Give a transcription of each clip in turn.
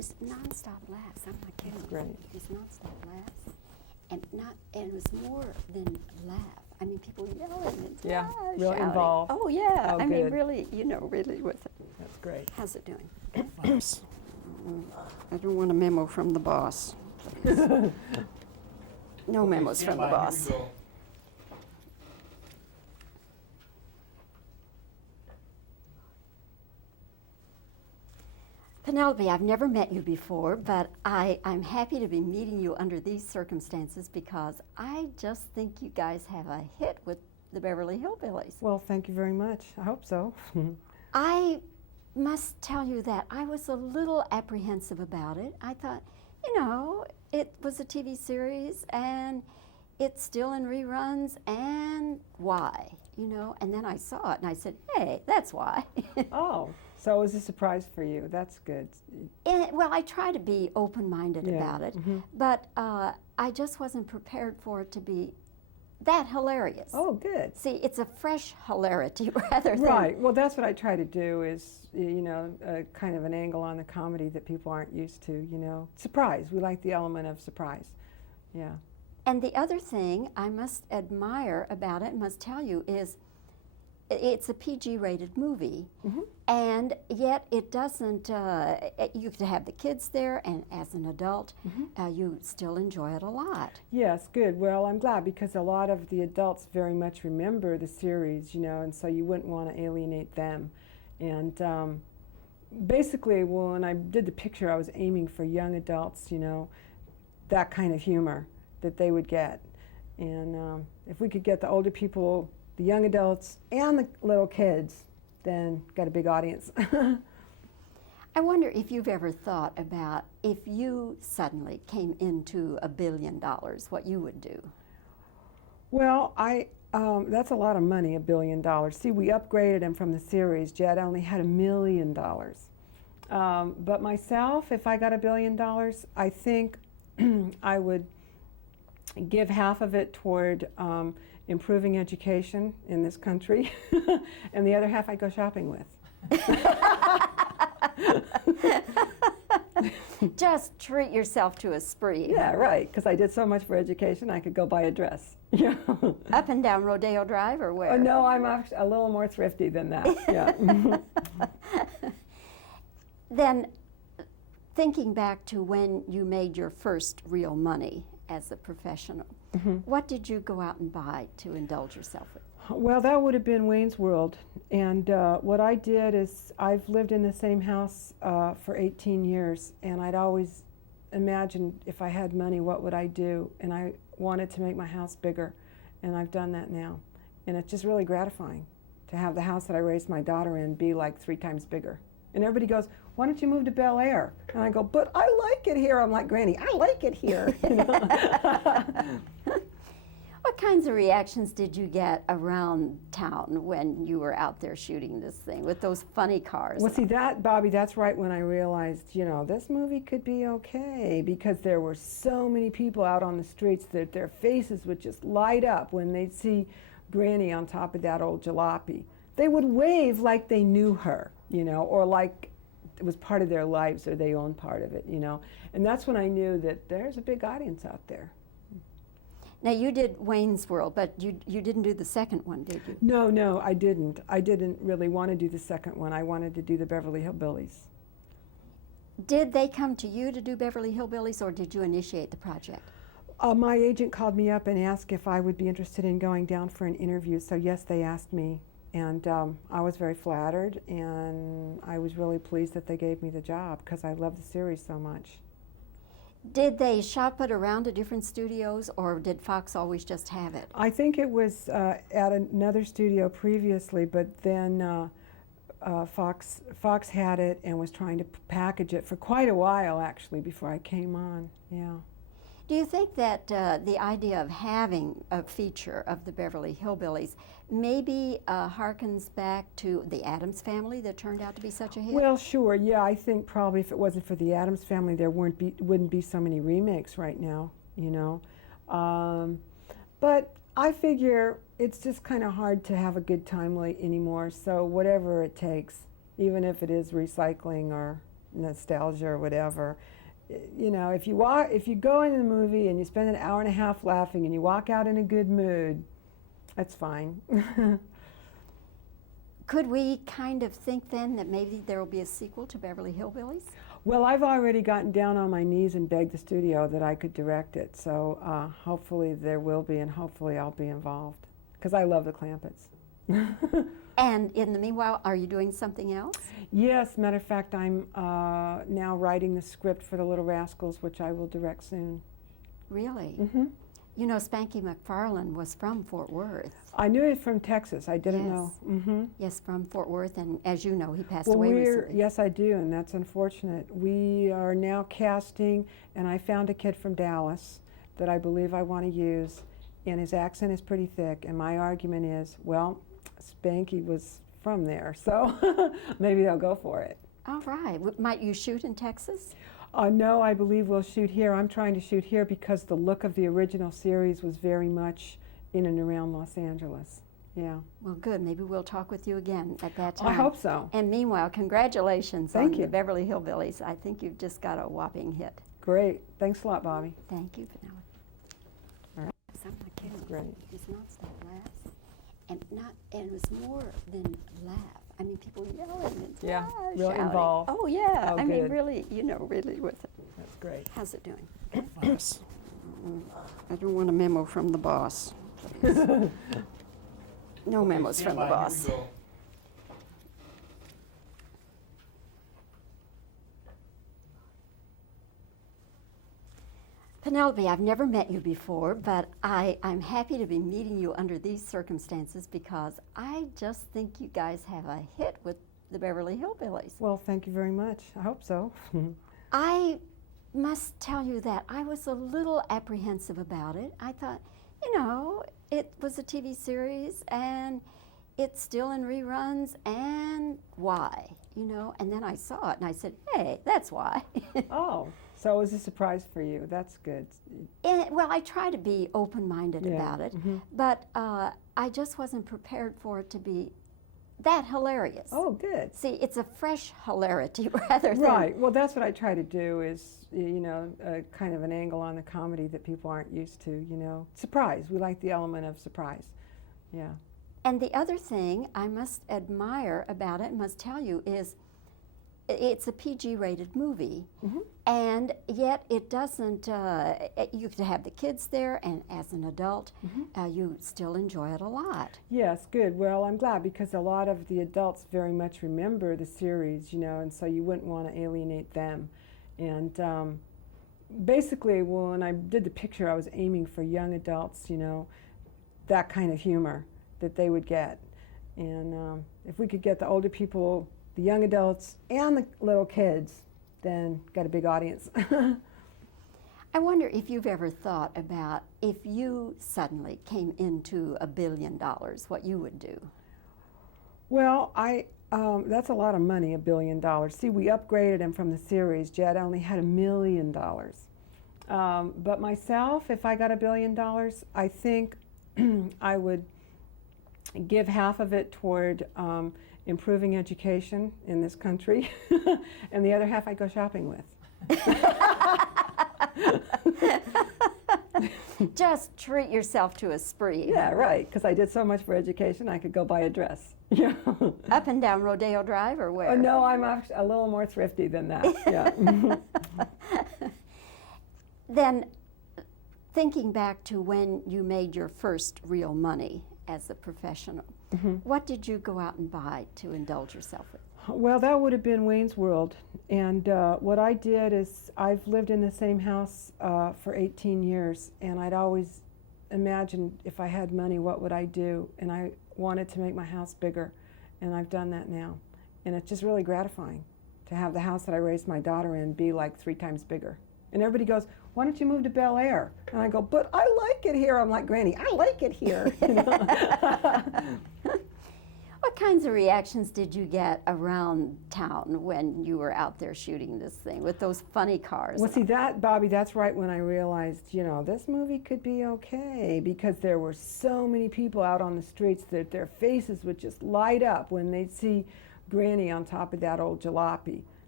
was nonstop laughs. I'm not kidding. Great. It was nonstop laughs, and it was more than laugh. I mean, people yelling and Yeah, real shouting. involved. Oh yeah. Oh, I mean, good. really, really with it. That's great. How's it doing? Thanks. I don't want a memo from the boss. please. No memos from the boss. Penelope, I've never met you before, but I'm happy to be meeting you under these circumstances because I just think you guys have a hit with the Beverly Hillbillies. Well, thank you very much. I hope so. I must tell you that I was a little apprehensive about it. I thought, it was a TV series and it's still in reruns, and why? And then I saw it and I said, hey, that's why. Oh, so it was a surprise for you. That's good. Well, I try to be open-minded about it, but I just wasn't prepared for it to be that hilarious. Oh, good. See, it's a fresh hilarity rather than... Right. Well, that's what I try to do is, kind of an angle on the comedy that people aren't used to, Surprise. We like the element of surprise. Yeah. And the other thing I must admire about it, must tell you, is it's a PG-rated movie, and yet it doesn't, you could have the kids there, and as an adult, you still enjoy it a lot. Yes, good. Well, I'm glad because a lot of the adults very much remember the series, and so you wouldn't want to alienate them. And basically, when I did the picture, I was aiming for young adults, that kind of humor that they would get. And if we could get the older people, the young adults, and the little kids, then got a big audience. I wonder if you've ever thought about if you suddenly came into $1 billion, what you would do. Well, that's a lot of money, $1 billion. See, we upgraded him from the series. Jed only had $1 million. But myself, if I got $1 billion, I think I would give half of it toward improving education in this country, and the other half I'd go shopping with. Just treat yourself to a spree. Yeah, right, because I did so much for education, I could go buy a dress. Yeah. Up and down Rodeo Drive, or where? No, I'm actually a little more thrifty than that. Yeah. Then, thinking back to when you made your first real money as a professional, what did you go out and buy to indulge yourself with? Well, that would have been Wayne's World. And what I did is I've lived in the same house for 18 years, and I'd always imagined if I had money, what would I do? And I wanted to make my house bigger, and I've done that now. And it's just really gratifying to have the house that I raised my daughter in be like 3 times bigger. And everybody goes, why don't you move to Bel Air? And I go, but I like it here. I'm like, Granny, I like it here. What kinds of reactions did you get around town when you were out there shooting this thing with those funny cars? Well, see, Bobbie, that's right when I realized, this movie could be okay, because there were so many people out on the streets that their faces would just light up when they'd see Granny on top of that old jalopy. They would wave like they knew her, or like it was part of their lives or they owned part of it, And that's when I knew that there's a big audience out there. Now, you did Wayne's World, but you didn't do the second one, did you? No, I didn't. I didn't really want to do the second one. I wanted to do the Beverly Hillbillies. Did they come to you to do Beverly Hillbillies, or did you initiate the project? My agent called me up and asked if I would be interested in going down for an interview, so yes, they asked me. And I was very flattered, and I was really pleased that they gave me the job, because I love the series so much. Did they shop it around to different studios, or did Fox always just have it? I think it was at another studio previously, but then Fox had it and was trying to package it for quite a while, actually, before I came on. Yeah. Do you think that the idea of having a feature of the Beverly Hillbillies maybe harkens back to the Addams Family that turned out to be such a hit? Well, sure, yeah. I think probably if it wasn't for the Addams Family, there wouldn't be so many remakes right now, But I figure it's just kind of hard to have a good time anymore, so whatever it takes, even if it is recycling or nostalgia or whatever. You know, if you go into the movie and you spend an hour and a half laughing and you walk out in a good mood, that's fine. Could we kind of think then that maybe there will be a sequel to Beverly Hillbillies? Well, I've already gotten down on my knees and begged the studio that I could direct it, so hopefully there will be, and hopefully I'll be involved, because I love the Clampetts. And in the meanwhile, are you doing something else? Yes, matter of fact, I'm now writing the script for The Little Rascals, which I will direct soon. Really? Mm-hmm. You know, Spanky McFarlane was from Fort Worth. I knew it from Texas. I didn't Yes. know. Mm-hmm. Yes, from Fort Worth, and as you know, he passed Well, away recently. yes, I do, and that's unfortunate. We are now casting, and I found a kid from Dallas that I believe I want to use, and his accent is pretty thick, and my argument is, well, Spanky was from there, so maybe they'll go for it. All right. Might you shoot in Texas? No, I believe we'll shoot here. I'm trying to shoot here because the look of the original series was very much in and around Los Angeles. Yeah. Well, good. Maybe we'll talk with you again at that time. I hope so. And meanwhile, congratulations on Thank you. the Beverly Hillbillies. I think you've just got a whopping hit. Great. Thanks a lot, Bobbie. Thank you, Penelope. All right. Something I can't Great. It's not stop laugh, and it was more than laugh. I mean, people yelling and Yeah, really shouting. involved. Oh yeah. Oh, I mean, good. really, really with it. That's great. How's it doing? Yes. I don't want a memo from the boss. No memos from the boss. Penelope, I've never met you before, but I'm happy to be meeting you under these circumstances because I just think you guys have a hit with the Beverly Hillbillies. Well, thank you very much. I hope so. I must tell you that I was a little apprehensive about it. I thought, you know, it was a TV series and it's still in reruns, and why? You know, and then I saw it and I said, hey, that's why. Oh, so it was a surprise for you. That's good. Well, I try to be open-minded Yeah, about it, mhm. but I just wasn't prepared for it to be that hilarious. Oh, good. See, it's a fresh hilarity rather than... Right. Well, that's what I try to do is, you know, kind of an angle on the comedy that people aren't used to, you know. Surprise. We like the element of surprise. Yeah. And the other thing I must admire about it, must tell you, is it's a PG-rated movie, Mhm. and yet it doesn't, you could have the kids there, and as an adult, you still enjoy it a lot. Yes, good. Well, I'm glad because a lot of the adults very much remember the series, you know, and so you wouldn't want to alienate them. And basically, when I did the picture, I was aiming for young adults, you know, that kind of humor that they would get. And if we could get the older people, the young adults, and the little kids, then got a big audience. I wonder if you've ever thought about if you suddenly came into $1 billion, what you would do. Well, that's a lot of money, $1 billion. See, we upgraded him from the series. Jed only had $1 million. But myself, if I got $1 billion, I think I would give half of it toward improving education in this country, and the other half I go shopping with. Just treat yourself to a spree. Yeah, right, because I did so much for education, I could go buy a dress. Yeah. Up and down Rodeo Drive or where? Oh, no, I'm actually a little more thrifty than that. Yeah. Then, thinking back to when you made your first real money as a professional, what did you go out and buy to indulge yourself with? Well, that would have been Wayne's World. And what I did is I've lived in the same house for 18 years, and I'd always imagined if I had money, what would I do? And I wanted to make my house bigger, and I've done that now. And it's just really gratifying to have the house that I raised my daughter in be like 3 times bigger. And everybody goes, why don't you move to Bel Air? And I go, but I like it here. I'm like, Granny, I like it here. You know? What kinds of reactions did you get around town when you were out there shooting this thing with those funny cars? Well, see, that, Bobbie, that's right when I realized, you know, this movie could be okay, because there were so many people out on the streets that their faces would just light up when they'd see Granny on top of that old jalopy.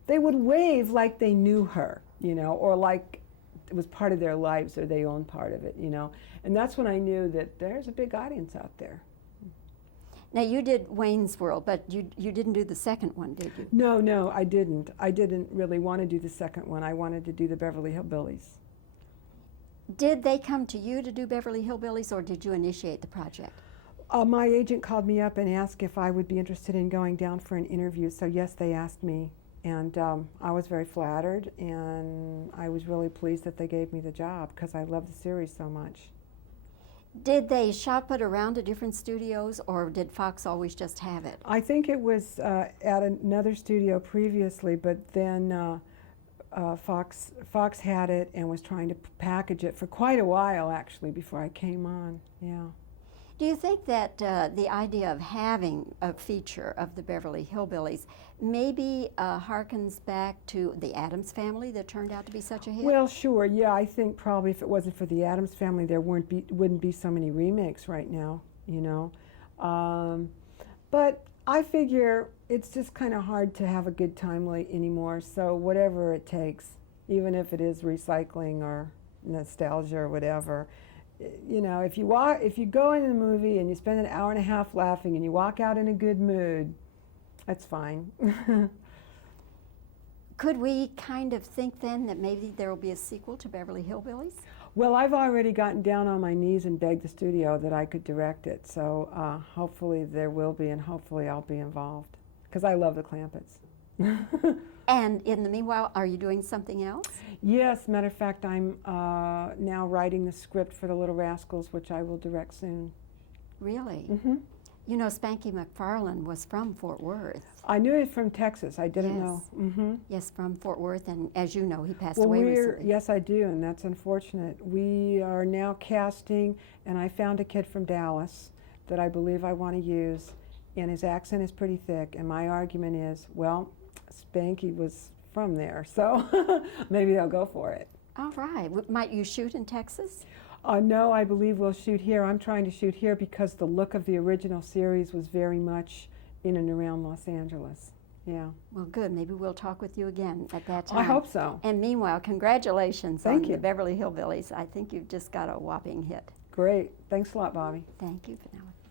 they would wave like they knew her, you know, or like it was part of their lives or they owned part of it, you know. And that's when I knew that there's a big audience out there. Now you did Wayne's World, but you didn't do the second one, did you? No, I didn't. I didn't really want to do the second one. I wanted to do the Beverly Hillbillies. Did they come to you to do Beverly Hillbillies, or did you initiate the project? My agent called me up and asked if I would be interested in going down for an interview, so yes, they asked me. And I was very flattered, and I was really pleased that they gave me the job because I love the series so much. Did they shop it around to different studios, or did Fox always just have it? I think it was at another studio previously, but then Fox had it and was trying to package it for quite a while, actually, before I came on. Yeah. Do you think that the idea of having a feature of the Beverly Hillbillies maybe harkens back to the Addams Family that turned out to be such a hit? Well, sure. Yeah, I think probably if it wasn't for the Addams Family, there wouldn't be so many remakes right now, you know. But I figure it's just kind of hard to have a good time anymore. So whatever it takes, even if it is recycling or nostalgia or whatever. You know, if you go in the movie and you spend an hour and a half laughing and you walk out in a good mood, that's fine. Could we kind of think then that maybe there will be a sequel to Beverly Hillbillies? Well, I've already gotten down on my knees and begged the studio that I could direct it, so hopefully there will be, and hopefully I'll be involved, because I love the Clampetts. And in the meanwhile, are you doing something else? Yes, matter of fact, I'm now writing the script for The Little Rascals, which I will direct soon. Really? Mm-hmm. You know, Spanky McFarlane was from Fort Worth. I knew it from Texas. I didn't Yes. know. Mm-hmm. Yes, from Fort Worth, and as you know, he passed Well, away recently. yes, I do, and that's unfortunate. We are now casting, and I found a kid from Dallas that I believe I want to use, and his accent is pretty thick, and my argument is, well, Spanky was from there, so maybe they'll go for it. All right. Might you shoot in Texas? No, I believe we'll shoot here. I'm trying to shoot here because the look of the original series was very much in and around Los Angeles. Yeah. Well, good. Maybe we'll talk with you again at that time. I hope so. And meanwhile, congratulations Thank on you. the Beverly Hillbillies. I think you've just got a whopping hit. Great. Thanks a lot, Bobbie. Thank you, Penelope.